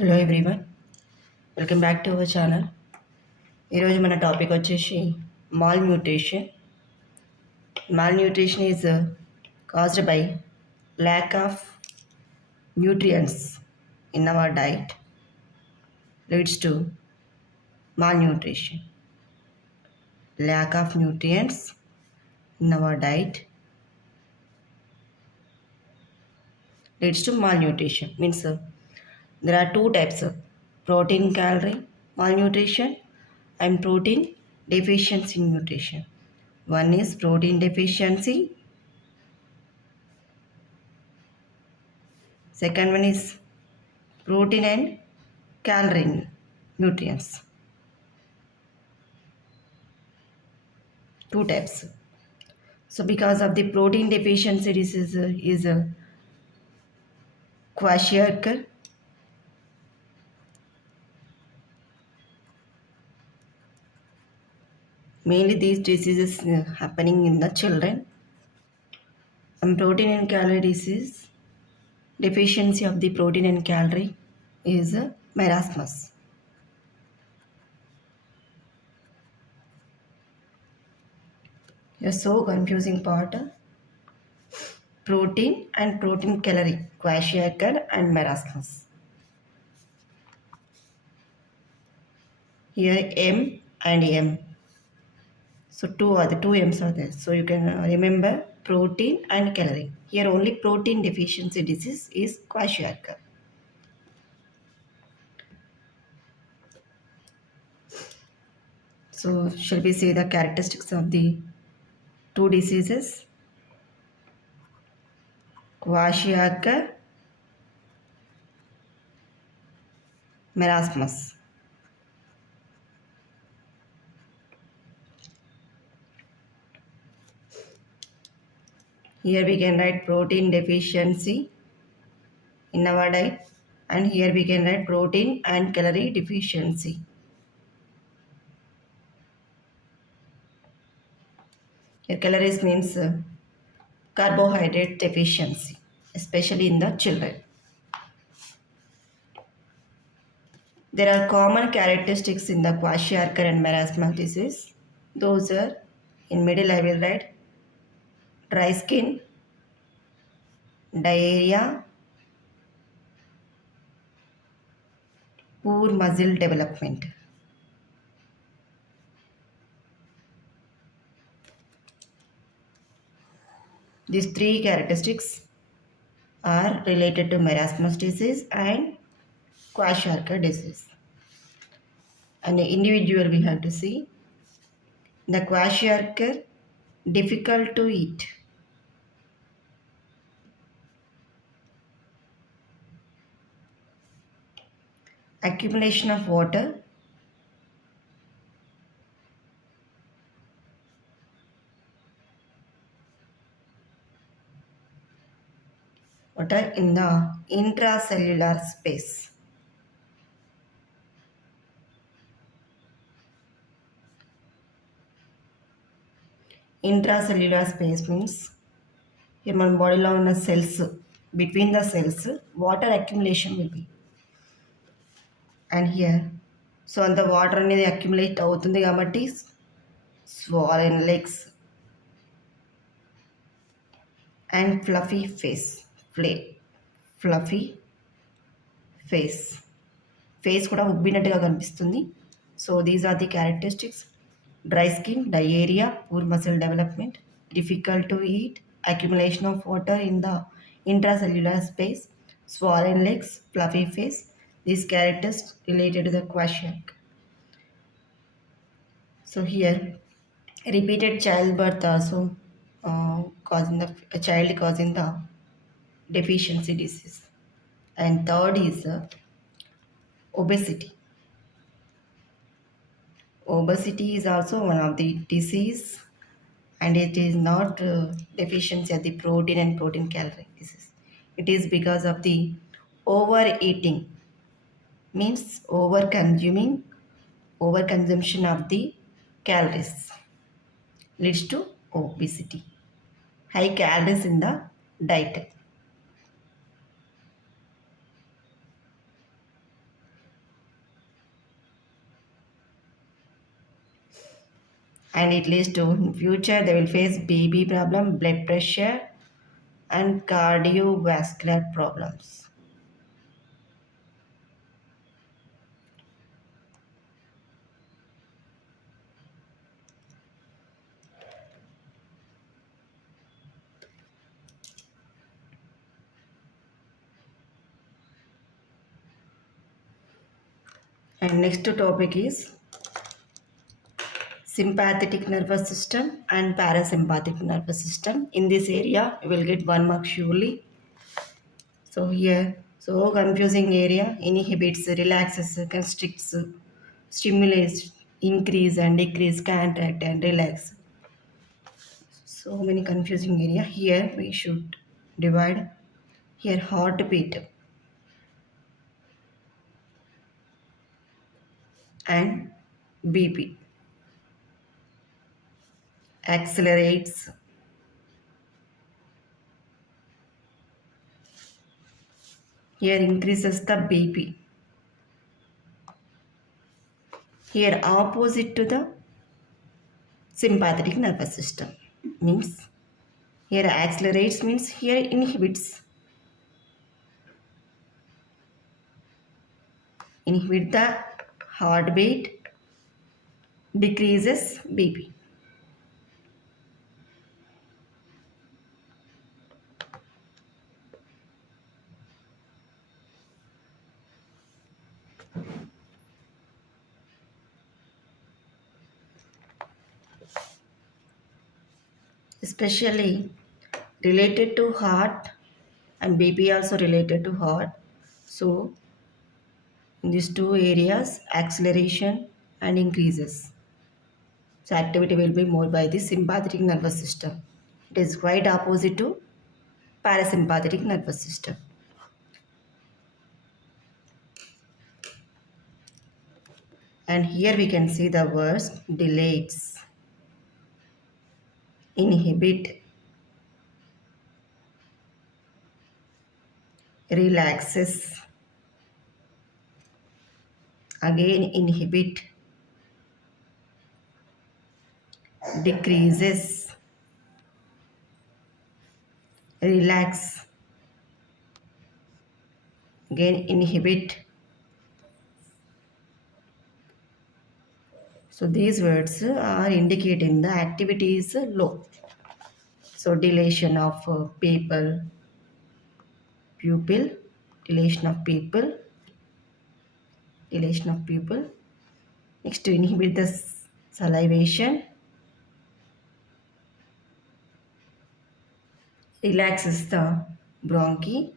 Hello everyone, welcome back to our channel. ఈరోజు మన topic వచ్చేసి mall nutrition. Mall nutrition is caused by lack of nutrients in our diet leads to malnutrition. Lack of nutrients in our diet leads to malnutrition. Means there are two types of protein calorie malnutrition and protein deficiency nutrition. One is protein deficiency, second one is protein and calorie nutrients. Two types. So because of the protein deficiency disease is a kwashiorkor. Mainly these diseases happening in the children. And protein and calorie disease, deficiency of the protein and calorie is marasmus. A so confusing part. Protein and protein calorie, kwashiorkor and marasmus. Here M and M. So two M's are there. So you can remember protein and calorie. Here only protein deficiency disease is kwashiorkor. So shall we see the characteristics of the two diseases? Kwashiorkor, marasmus. Here we can write protein deficiency in our diet, and here we can write protein and calorie deficiency. Here calories means carbohydrate deficiency, especially in the children. There are common characteristics in the kwashiorkor and marasmus disease. Those are in middle I will write dry skin, diarrhea, poor muscle development. These three characteristics are related to marasmus disease and kwashiorkor disease. And individual we have to see. The kwashiorkor, difficult to eat. Accumulation of water. Water in the intracellular space. Intracellular space means human body లో ఉన్న cells, between the cells water accumulation will be. And here so అంత water అనేది accumulate అవుతుంది కాబట్టి swollen legs and fluffy face. Fluffy face. Face కూడా ఉబ్బినట్టుగా కనిపిస్తుంది. So these are the characteristics. Dry skin, diarrhoea, poor muscle development, difficult to eat, accumulation of water in the intracellular space, swollen legs, fluffy face. These characters related to the kwashiorkor. So here repeated childbirth also causing the deficiency disease. And third is obesity. Obesity is also one of the disease, and it is not deficiency of the protein and protein calorie disease. It is because of the overeating, means overconsumption of the calories leads to obesity. High calories in the diet. and it leads to in future they will face BB problem, blood pressure, and cardiovascular problems. And next topic is sympathetic nervous system and parasympathetic nervous system. In this area, you will get 1 mark surely. So here, so confusing area, inhibits, relaxes, constricts, stimulates, increase and decrease, contract and relax. So many confusing area. Here we should divide. Here heartbeat and BP accelerates. Here increases the BP. Here opposite to the sympathetic nervous system means here accelerates means here inhibit the heartbeat, decreases BP. Especially related to heart and BP also related to heart. So in these two areas acceleration and increases. So activity will be more by the sympathetic nervous system. It is quite opposite to parasympathetic nervous system. And here we can see the words delays, inhibit, relaxes, again inhibit, decreases, relax, again inhibit. So these words are indicating the activity is low. So dilation of pupil, dilation of pupil, dilation of pupil. Next to inhibit the salivation, relaxes the bronchi,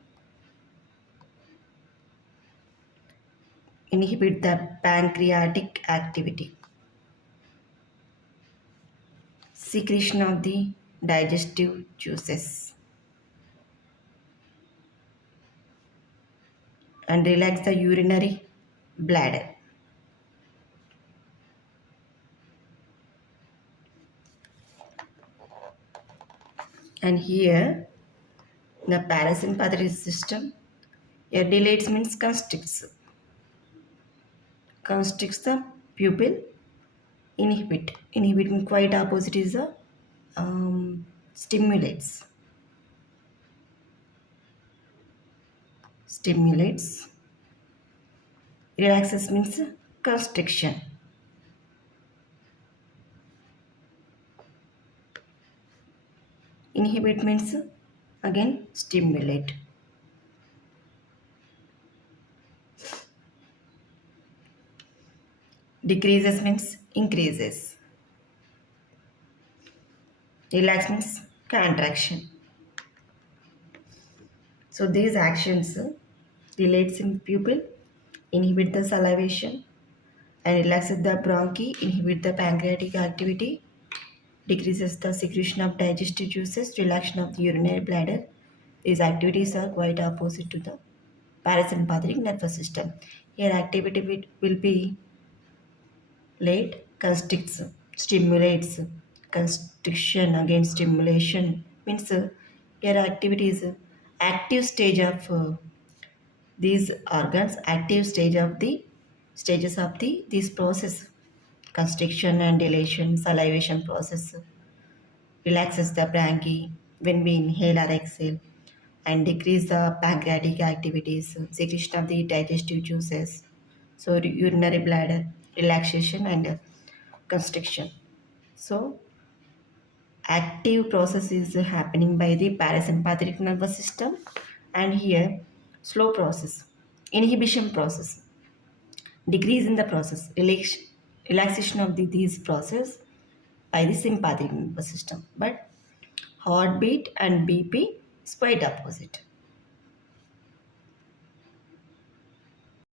inhibit the pancreatic activity, secretion of the digestive juices, and relax the urinary bladder. And here, the parasympathetic system, here delates means constricts. Constricts the pupil, inhibit. Inhibit means quite opposite is the stimulates. Stimulates. Relaxes means constriction. Inhibit means again stimulate. Decreases means increases. Relax means contraction. So these actions dilates in pupil, inhibit the salivation, and relaxes the bronchi, inhibit the pancreatic activity, decreases the secretion of digestive juices, relaxation of the urinary bladder. These activities are quite opposite to the parasympathetic nervous system. Here activity will be late, constricts, stimulates, constriction against stimulation means here activity is active stage of these organs, active stage of the stages of the this process. constriction and dilation, salivation process relaxes the bronchi when we inhale or exhale and decrease the pancreatic activities, secretion of the digestive juices, so urinary bladder relaxation and constriction. So active process is happening by the parasympathetic nervous system, and here slow process, inhibition process, decrease in the process, relaxation of these process by the sympathetic nervous system. But heartbeat and BP is quite opposite.